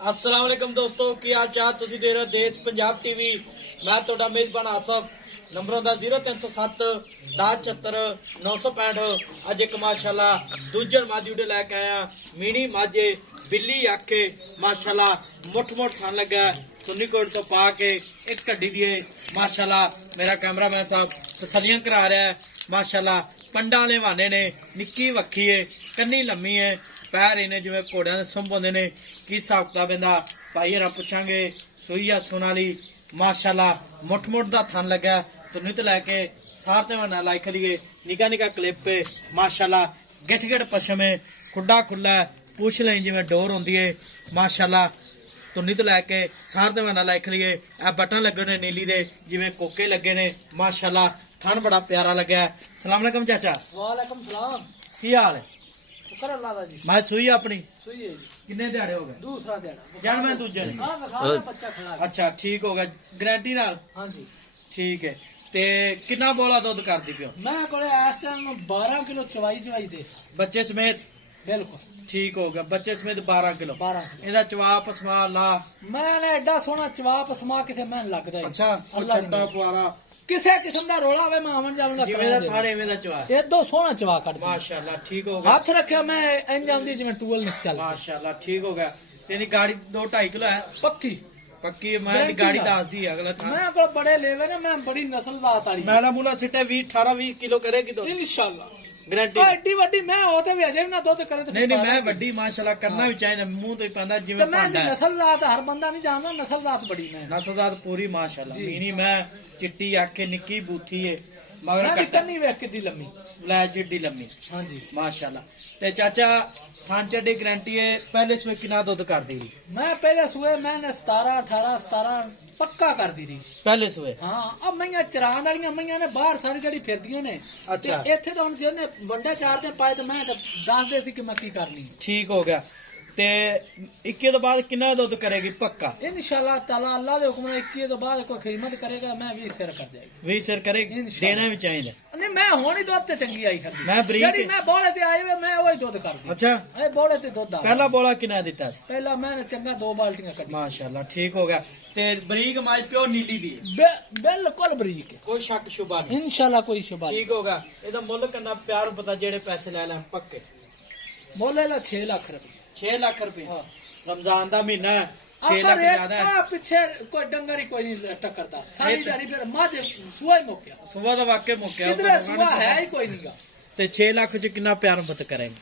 अस्सलाम वालेकुम दोस्तों की हाल चाल तुसी दे रहे देश पंजाब टीवी मैं ਤੁਹਾਡਾ ਮੇਜ਼ਬਾਨ ਆਸਫ ਨੰਬਰ ਦਾ 0307 1074 965 ਅੱਜ ਇੱਕ ਮਾਸ਼ਾਅੱਲਾ ਦੂਜੇ ਮਾਦੀ ਵੀਡੀਓ ਲੈ ਕੇ ਆਇਆ ਮੀਣੀ ਮਾਝੇ ਬਿੱਲੀ ਆਖੇ ਮਾਸ਼ਾਅੱਲਾ ਮੁੱਠ ਥਣ ਲੱਗਾ ਸੁੰਨੀ ਕੋਟ ਤੋਂ ਪਾ ਕੇ ਇੱਕ ਢੱਡੀ ਦੀਏ ਮਾਸ਼ਾਅੱਲਾ ਮੇਰਾ ਕੈਮਰਾਮੈਨ ਸਾਹਿਬ ਤਸੱਲੀਆਂ ਕਰਾ ਰਿਹਾ ਹੈ ਮਾਸ਼ਾਅੱਲਾ पंडा वाले वाने ने निक्की वक्खी है कन्नी लम्मी है पैर इन्हें जिवें घोड़ियां दे सुंभ होंदे ने की हिसाब किताब इहदा भाई हरा पुछांगे सुईया सोनाली माशाअल्लाह मुठ दा थन लगा तो नित लैके सारे वना लाइक लिए निका निका क्लिप है माशाअल्लाह गिठ पशम है खुड्डा खुला पूछ लें जिवें डोर होंदी है माशाअल्लाह तो नित लैके सारे वना लाइक लिए ए बटन लगे ने नीली दे जिवें कोके लगे ने माशाअल्लाह थन बड़ा प्यारा लगा है। सलाम अलैकुम चाचा। वालेकुम सलाम। की हाल है? शुक्र अल्लाह दा जी। मैं सुई अपनी सुई है जी। किन्ने दिहाड़े हो गए? दूसरा दिहाड़ा। जान मैं दूजे ने। हां दिखा बच्चा खड़ा है। अच्छा ठीक हो गया गारंटी नाल? हां जी ठीक है। ते कितना बोला दूध कर दी पियो? मैं कोले इस टाइम 12 किलो चवाई दे बच्चे समेत? बिल्कुल ठीक हो गया बच्चे समेत 12 किलो। 12 किलो ਇਹਦਾ ਚਵਾ ਪਸਮਾ ਲਾ मैंने एडा सोना चवा पसमा किसे मैन लगदा है। ਅੱਛਾ ਉਹ ਛੱਟਾ ਪੁਆਰਾ किसे किस्म दा रोला होवे मैं आवन जावन दा ਜਿਵੇਂ ਦਾ ਥਾਣੇ ਐਵੇਂ ਦਾ ਚਵਾ एदो सोना चवा कट माशाल्लाह ठीक हो गया। हाथ रखया मैं इंज आंदी जिवें टूल निक चल माशाल्लाह ठीक हो गया। तेरी गाड़ी 2-2.5 किलो है पक्की पक्की मैं भी गाड़ी दास दी अगला था मैं को बड़े लेवे ने मैं बड़ी नस्ल दा तारी मैला मूला सिटे 18-20 किलो करेगी तो इंशाल्लाह गारंटी एडी वड्डी मैं होते भी अजे भी ना दुध करे तो नहीं नहीं मैं वड्डी माशाल्लाह करना भी चाहिए मुंह तो ही पांदा जिवें मैं पांदा है। नस्ल जात हर बंदा नहीं जानता नस्ल जात बड़ी मैं नस्लजात पूरी माशाल्लाह मीनी मैं चिट्टी आखे निक्की बूथी है मगर मैं कट्टा नहीं वेख कितनी लम्मी लै जिड्डी लम्मी हां जी माशाल्लाह ते चाचा थान चड्डी गारंटी है पहले सुबह कितना दूध कर दी रही? मैं पहले सुए मैंने 17 पक्का कर दी रही पहले सुबह हाँ अब मैया चरान वाली मैया ने बाहर सारी जड़ी फिरदियां ने अच्छा इत्थे तो हुण जिन्ने वड्डे चार दिन पाए तो मैं तो दस दे सी कि मैं की करनी ठीक हो गया ते 21 तो बाद कितना दूध करेगी पक्का? इंशाल्लाह ताला अल्लाह दे हुक्म नाल 21 तो बाद कोई खिदमत करेगा मैं 20 सिर कर जाएगी 20 सिर करेगी देना भी चाहिए नहीं मैं हुण ही दुध ते चंगी आई खड़ी मैं बरीक जड़ी मैं बोले ते आए वे मैं ओही दुध कर दी अच्छा ए बोले ते दुध आ पहला बोला कितना दिता? पहला मैंने चंगा 2 बाल्टियां कड्डी माशाल्लाह ठीक हो गया ते बरीक माज प्योर नीली दी बिल्कुल बरीक है कोई शक शुबा नहीं इंशाल्लाह कोई शुबा ठीक होगा एदा मुੱਲ करना प्यार पता जेड़े पैसे ले ले पक्के मोले ला 6 लाख रुपए 6 लाख रुपए हां रमजान दा महीना है 6 आपका लाख रेट ज्यादा है पीछे कोई डंगर ही कोई नहीं टक्करता सारी दिहाड़ी फिर माझे सुआ ही मुक्या सुबह दा वाकई मुक्या किधर सुआ है ही कोई नहीं गा ते 6 लाख च कितना प्यार मत करेंगे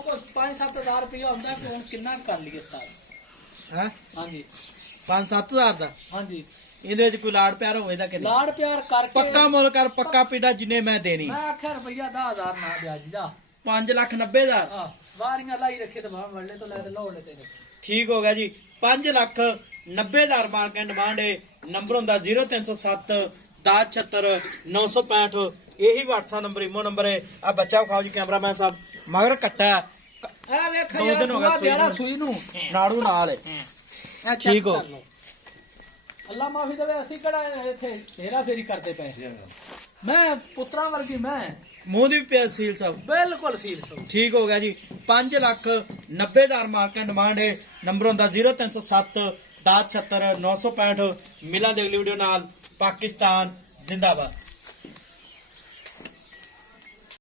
अब 5-7 हजार रुपया होंदा कि हुन कितना कर लिए स्टार हैं हां जी 5-7 हजार दा हां जी ਇਹਦੇ ਚ ਕੋਈ ਲਾੜ ਪਿਆਰ ਹੋਵੇ ਦਾ ਕਿ लाड़ प्यार करके ਪੱਕਾ ਮੁੱਲ ਕਰ ਪੱਕਾ ਪੀੜਾ ਜਿੰਨੇ ਮੈਂ ਦੇਣੀ मैं आख्या रुपया 10000 ना ब्याज जा 5,90,000 हां बारियां लाई रखे तो भाव वल्ले तो ले ते लोड़ ले तेरे ठीक हो गया जी 5,90,000 मार्केट डिमांड है नंबर ਹੁੰਦਾ 0307 1076 965 यही WhatsApp नंबर इमो नंबर है आ बच्चा खाओ जी कैमरामैन साहब मगर कट्टा ए वेख दो यार दिन हो गए सुआ दिहाड़ा सुई नु नाड़ू नाल है ए ठीक हो अल्लाह माफी देवे असि कड़ा इथे हेरा फेरी करते पे मैं पुत्रा वर्गी मैं मुंह दी पिया सील साहब बिल्कुल सील ठीक हो गया जी 5,90,000 मार्केट डिमांड है नंबर ਹੁੰਦਾ 0307 1076 965 मिला दे अगली वीडियो नाल पाकिस्तान जिंदाबाद।